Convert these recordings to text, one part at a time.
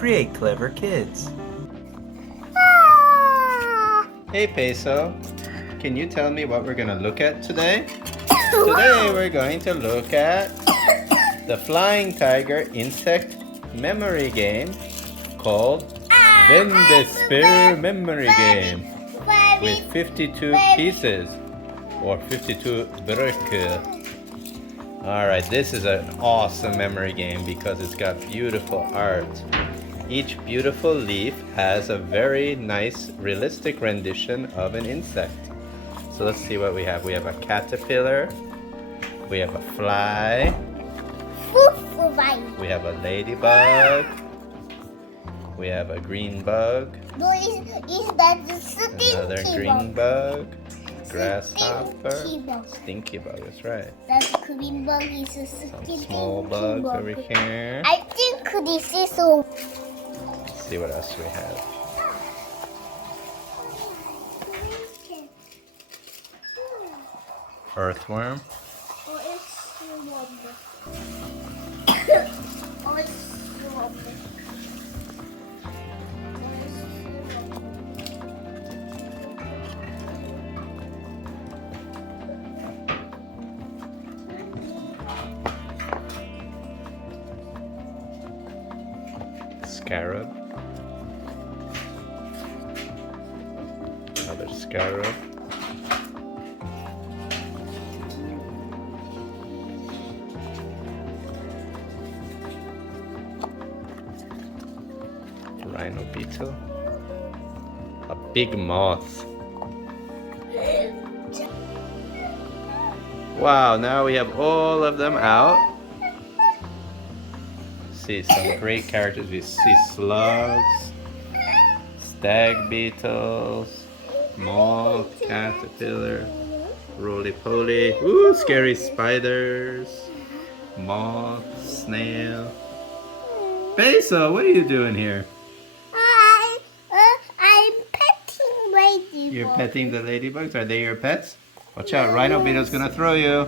create clever kids. Hey Peso, can you tell me what we're going to look at today? Today we're going to look at the Flying Tiger insect memory game called Vendespil memory game with 52 pieces or 52 brick. Alright, this is an awesome memory game because it's got beautiful art. Each beautiful leaf has a very nice realistic rendition of an insect. So let's see what we have. We have a caterpillar, we have a fly, we have a ladybug, we have a green bug, another green bug, grasshopper, stinky bug, that's right. That green bug is a Some small bugs over here. I think this is a... Let's see what else we have. Earthworm. Scarab. Another scarab. Rhino beetle. A big moth. Wow, now we have all of them out. See some great characters. We see slugs, stag beetles, moth, caterpillar, roly-poly, ooh, scary spiders, moth, snail. Peso, what are you doing here? I'm petting ladybug. You're petting the ladybugs? Are they your pets? Watch out, rhino beetle's gonna throw you.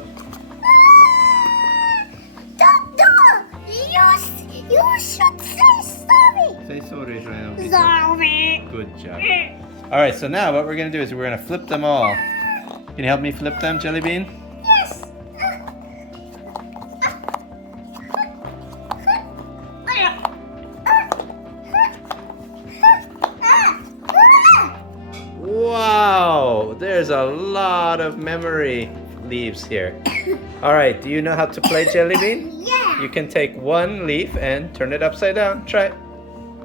You should say sorry. Say sorry, rhino beetle. Sorry. Good job. Alright, so now what we're gonna do is we're gonna flip them all. Can you help me flip them, Jelly Bean? Yes. Wow, there's a lot of memory leaves here. Alright, do you know how to play, Jelly Bean? Yeah. You can take one leaf and turn it upside down. Try it.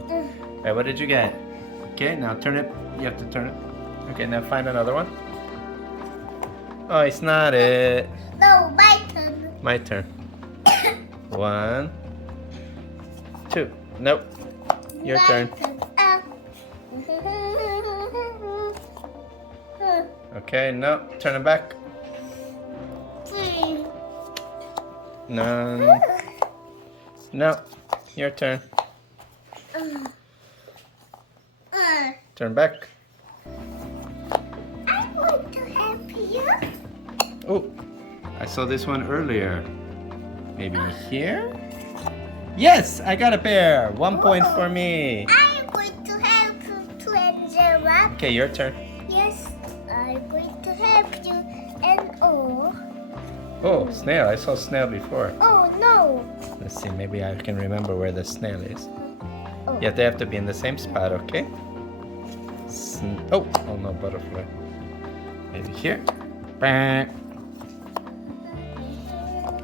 Alright, what did you get? Okay, now turn it. You have to turn it. Okay, now find another one. Oh, it's not it. No, my turn. My turn. 1, 2. Nope. Your turn. Okay, no. Turn it back. None. No. Your turn. Turn back. I want to help you. Oh, I saw this one earlier. Maybe here? Yes, I got a pair. 1 point for me. I'm going to help you to enjoy up. Okay, your turn. Yes, I'm going to help you. And oh. Oh, snail. I saw snail before. Oh no. Let's see, maybe I can remember where the snail is. Oh. Yeah, they have to be in the same spot, okay? Oh no, butterfly. Maybe here. Bah.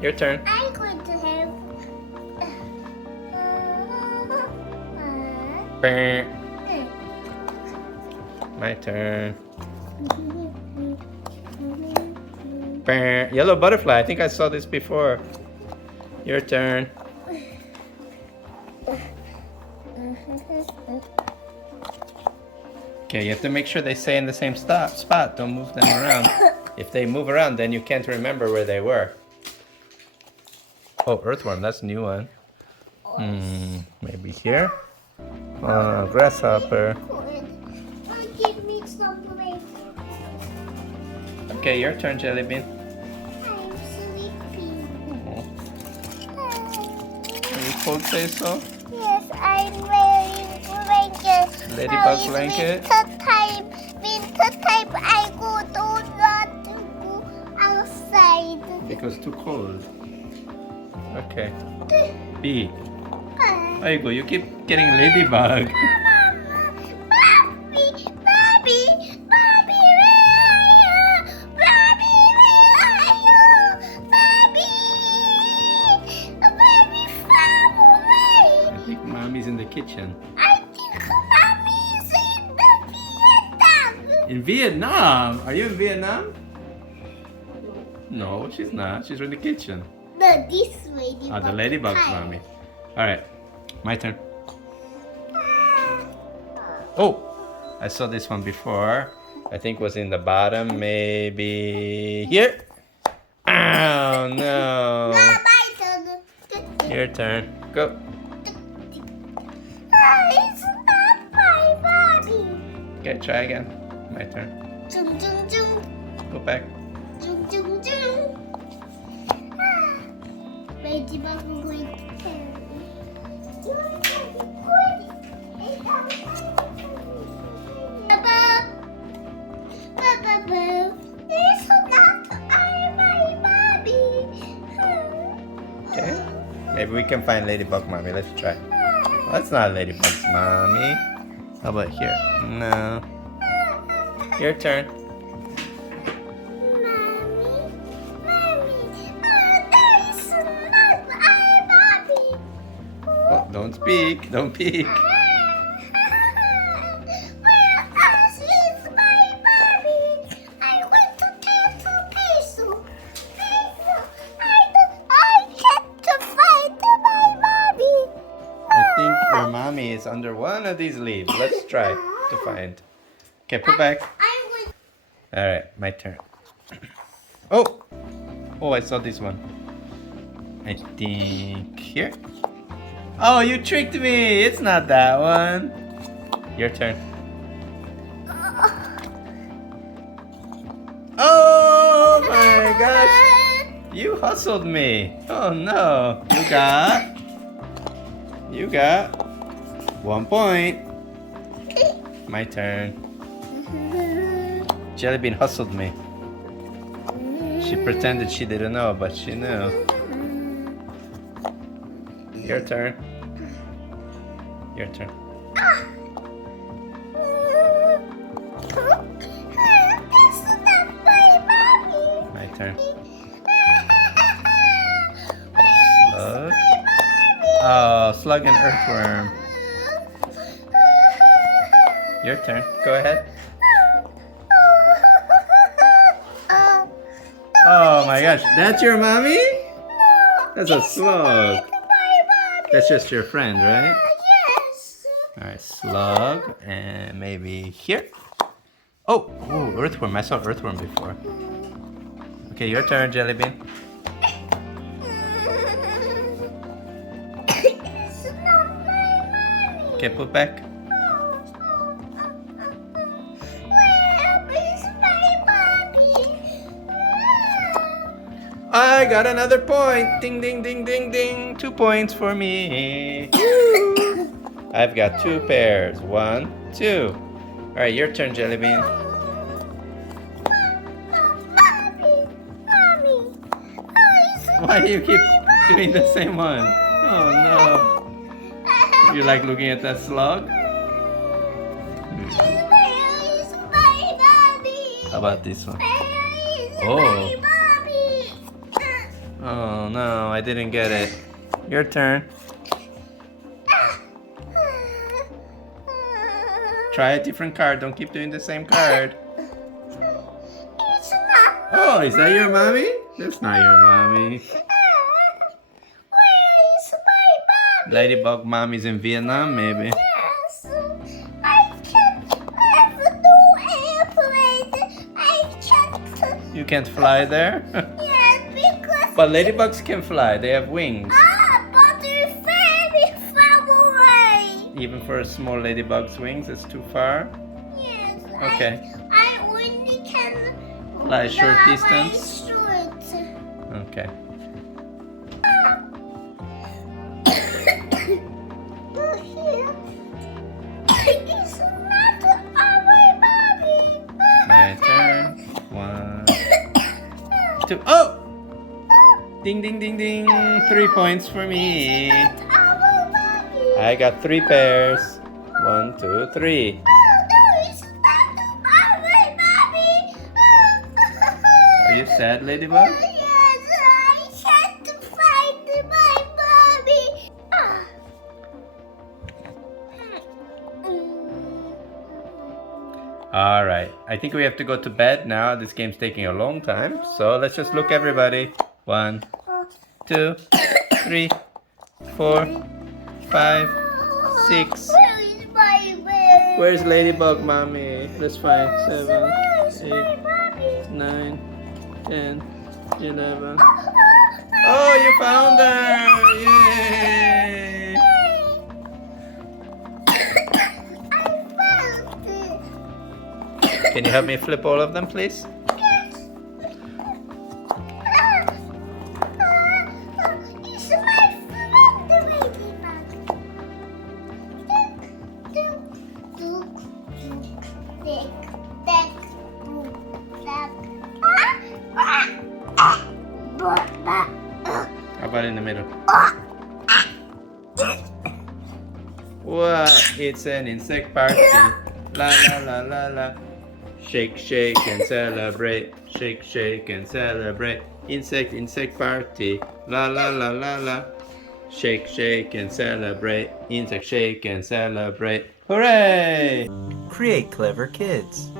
Your turn. I'm going to help. Bah. My turn. Bah. Yellow butterfly. I think I saw this before. Your turn. Okay, you have to make sure they stay in the same spot. Don't move them around. If they move around, then you can't remember where they were. Oh, earthworm. That's a new one. Maybe here. Grasshopper. Give me some break. Okay, your turn, Jelly Bean. I'm sleepy. Are you cold, say so? Yes, I'm ready. ladybug blanket? Winter time, I do not go outside. Because too cold. Okay. B. Aiko, you keep getting ladybug. Bobby, where are you? Bobby, where are you? Bobby, very far away. I think mommy's in the kitchen. I think mommy's in the Vietnam. In Vietnam? Are you in Vietnam? No, she's not. She's in the kitchen. No, this way. Ah, the ladybug's mommy. Alright, my turn. Oh, I saw this one before. I think was in the bottom, maybe here. Oh no. My turn. Your turn. Go. It's not my Bobby. Okay, try again. My turn. Jung, jung, jung. Go back. Jung, jung, jung. Ladybug is going to tell me. You are going It's not my Bobby. Okay. Maybe we can find ladybug mommy. Let's try. Well, that's not ladybug's mommy. How about here? No. Your turn. Oh, don't speak. Don't peek. I think your mommy is under one of these leaves. Let's try to find. Okay, put back. Alright, my turn. Oh! Oh, I saw this one. I think here. Oh, you tricked me! It's not that one. Your turn. Oh my gosh! You hustled me. Oh no. You got 1 point. My turn. Jellybean hustled me. She pretended she didn't know, but she knew. Your turn. Your turn. My turn. Slug. Oh, slug and earthworm. Your turn. Go ahead. Oh my gosh, that's your mommy? That's a slug. That's just your friend, right? Yes. Alright, slug, and maybe here. Oh, ooh, earthworm. I saw earthworm before. Okay, your turn, Jellybean. It's not my mommy. Okay, put back. Where is my mommy? I got another point. Ding, ding, ding, ding, ding. 2 points for me. I've got 2 pairs. 1, 2. Alright, your turn, Jellybean. Mommy. Why do you keep doing the same one? Oh no. You like looking at that slug? Where is my mommy? How about this one? Where is Oh. my mommy? Oh no, I didn't get it. Your turn. Try a different card. Don't keep doing the same card. It's not. Oh, is that your mommy? That's not your mommy. Where is my mommy? Ladybug mommy's in Vietnam, maybe. Yes. I can't have no airplane. I can't. You can't fly there? Yes, because. But ladybugs can fly. They have wings. But they're very far away. Even for a small ladybug's wings, it's too far. Yes. Okay. I only can Fly a short fly distance? short. Okay. Here. It's 2. Oh! Ding, ding, ding, ding. 3 points for me. Our mommy. I got 3 pairs. 1, 2, 3. Oh, no, it's not my mommy. Are you sad, Ladybug? Yes, I had to find my mommy. Alright, I think we have to go to bed now. This game's taking a long time. So let's just look, everybody. 1, 2, 3, 4, 5, 6. Where is my baby? Where's Ladybug, Mommy? Let's find. 7, Where's my 8, mommy? 9, 10, 11. Oh, you found her! Yay! I found it. Can you help me flip all of them, please? It's my friend, the ladybug. How about in the middle? Wow, it's an insect party. La la la la la. Shake, shake and celebrate. Shake, shake and celebrate. Insect party. La la la la la. Shake, shake and celebrate. Insect shake and celebrate. Hooray! Create clever kids.